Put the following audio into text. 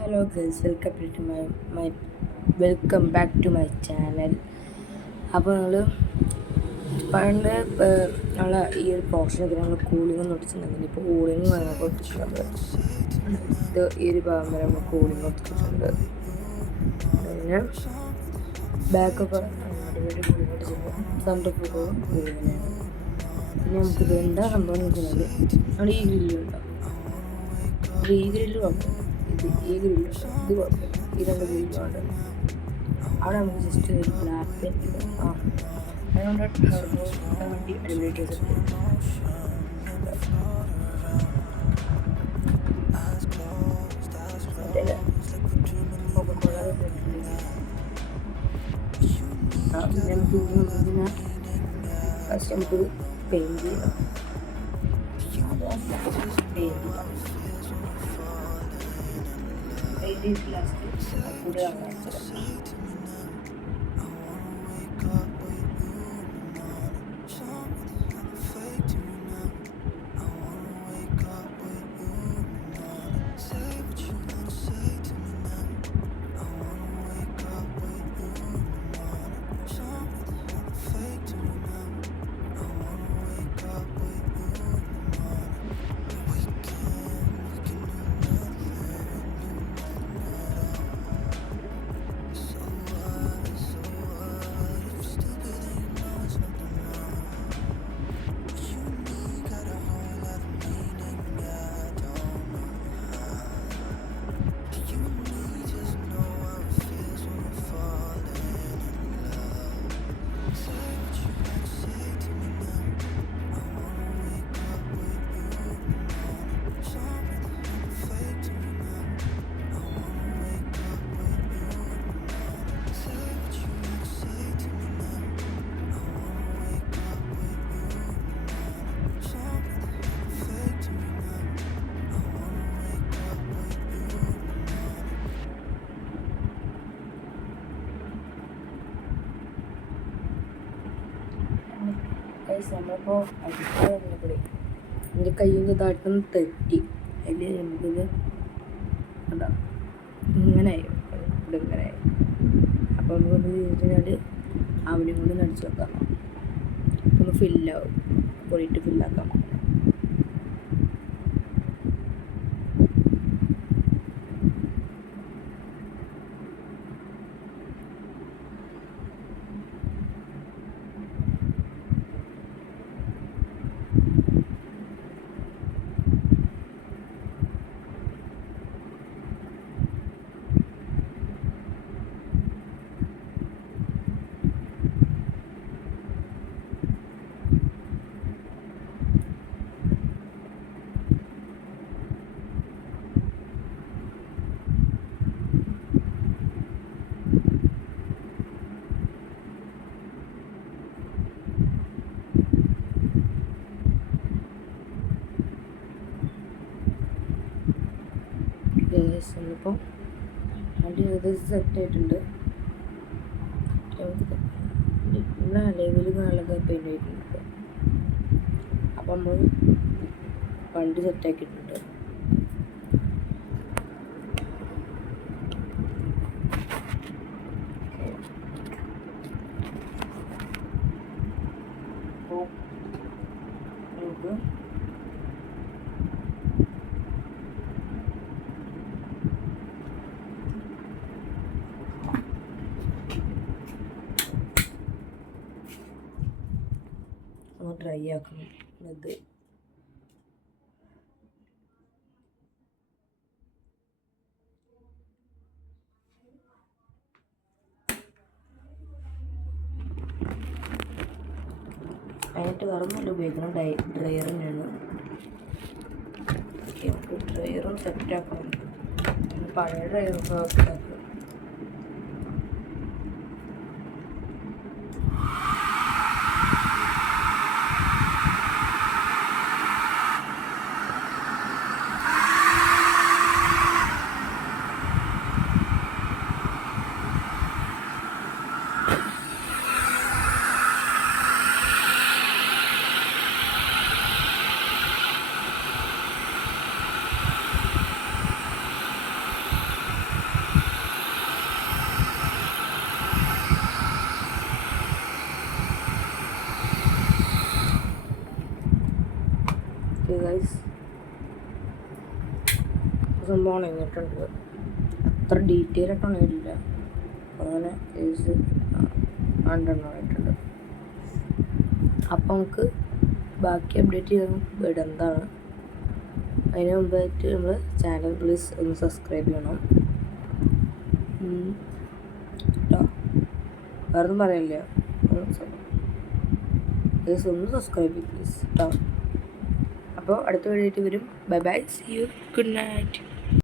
Hello girls, welcome back to my channel. അപ്പോൾ നമ്മൾ പണ്ട് നമ്മൾ ഈ ഒരു പോർഷനൊക്കെ നമ്മൾ കൂളിംഗ് നോട്ടിച്ചിട്ടുണ്ടെങ്കിൽ ഇപ്പോൾ കൂളിംഗ് കൊടുത്തിട്ടുണ്ട്. ഇത് ഈ ഒരു ഭാഗം വരെ നമ്മൾ കൂളിംഗ് കൊടുത്തിട്ടുണ്ട്. പിന്നെ ബാക്കൊക്കെ അടിപൊളി കൂളിംഗ് കൊടുത്തിട്ടുണ്ട്. സെൻറ്റർ ഫുള്ളും കൂളിംഗ് തന്നെയാണ്. പിന്നെ നമുക്കിത് എന്താ സംഭവം എന്ന് വെച്ചിട്ടുണ്ടെങ്കിൽ നമ്മൾ ഈ ഗ്രില്ലുണ്ടാവും. ഈ ഗ്രില്ല് കുഴപ്പമില്ല, ഈ ഗ്രില്ല് ഇത് കുഴപ്പമില്ല, ഈ രണ്ട് ഗ്രില്ലുണ്ട്. അവിടെ നമുക്ക് ജസ്റ്റ് ഒരു ബ്ലാക്ക് പെയിൻറ്റ് അതുകൊണ്ട് ടർബോ വണ്ടി അടിപൊളിയായിട്ട് ഫസ്റ്റ് നമുക്കൊരു പെയിൻറ്റ് ചെയ്യാം. കൂടെ നമ്മളിപ്പോൾ അടിക്കാതെ എൻ്റെ കയ്യിൽ നിന്ന് ഇതായിട്ടൊന്ന് തെറ്റി അതിൽ നമുക്കിത് അതാ ഇങ്ങനെയായി ഇവിടെ ഇങ്ങനെയായി. അപ്പോൾ നമുക്കൊന്ന് കഴിഞ്ഞാൽ അവനും കൂടി നടിച്ച് വെക്കാം. ഒന്ന് ഫില്ലാവും, പൊടിയിട്ട് ഫില്ലാക്കാം. എന്നിപ്പോൾ വണ്ടി ഏകദേശം സെറ്റായിട്ടുണ്ട്. ഇവിടെ ലെവൽ നല്ലത് പെയിൻ്റ് ആയിട്ടുണ്ട്. അപ്പം നമ്മൾ വണ്ടി സെറ്റാക്കിയിട്ടുണ്ട്. അപ്പോൾ നമുക്ക് ഡ്രൈ ആക്കണം. ഇത് അതിനായിട്ട് വേറെ നല്ല ഉപയോഗിക്കണം, ഡ്രയർ തന്നെയാണ്. നമുക്ക് ഡ്രയറും സെറ്റാക്കണം. പഴയ ഡ്രയറൊക്കെ സെറ്റാക്കണം. ഓക്കെ ഗൈസ്, സംഭവം ഉണങ്ങിയിട്ടുണ്ട്. അത്ര ഡീറ്റെയിൽ ആയിട്ട് ഉണങ്ങിയിട്ടില്ല. അങ്ങനെ കേസ് ആയിട്ടുണ്ട്. അപ്പം നമുക്ക് ബാക്കി അപ്ഡേറ്റ് ചെയ്യാൻ വിടുന്നതാണ്. അതിന് മുമ്പായിട്ട് നമ്മൾ ചാനൽ പ്ലീസ് ഒന്ന് സബ്സ്ക്രൈബ് ചെയ്യണം കേട്ടോ. വേറൊന്നും പറയില്ല, പ്ലീസ് ഒന്ന് സബ്സ്ക്രൈബ് ചെയ്യും പ്ലീസ് കേട്ടോ. അപ്പോൾ അടുത്ത വീഡിയോ ആയിട്ട് വരും. Bye bye, see you, good night.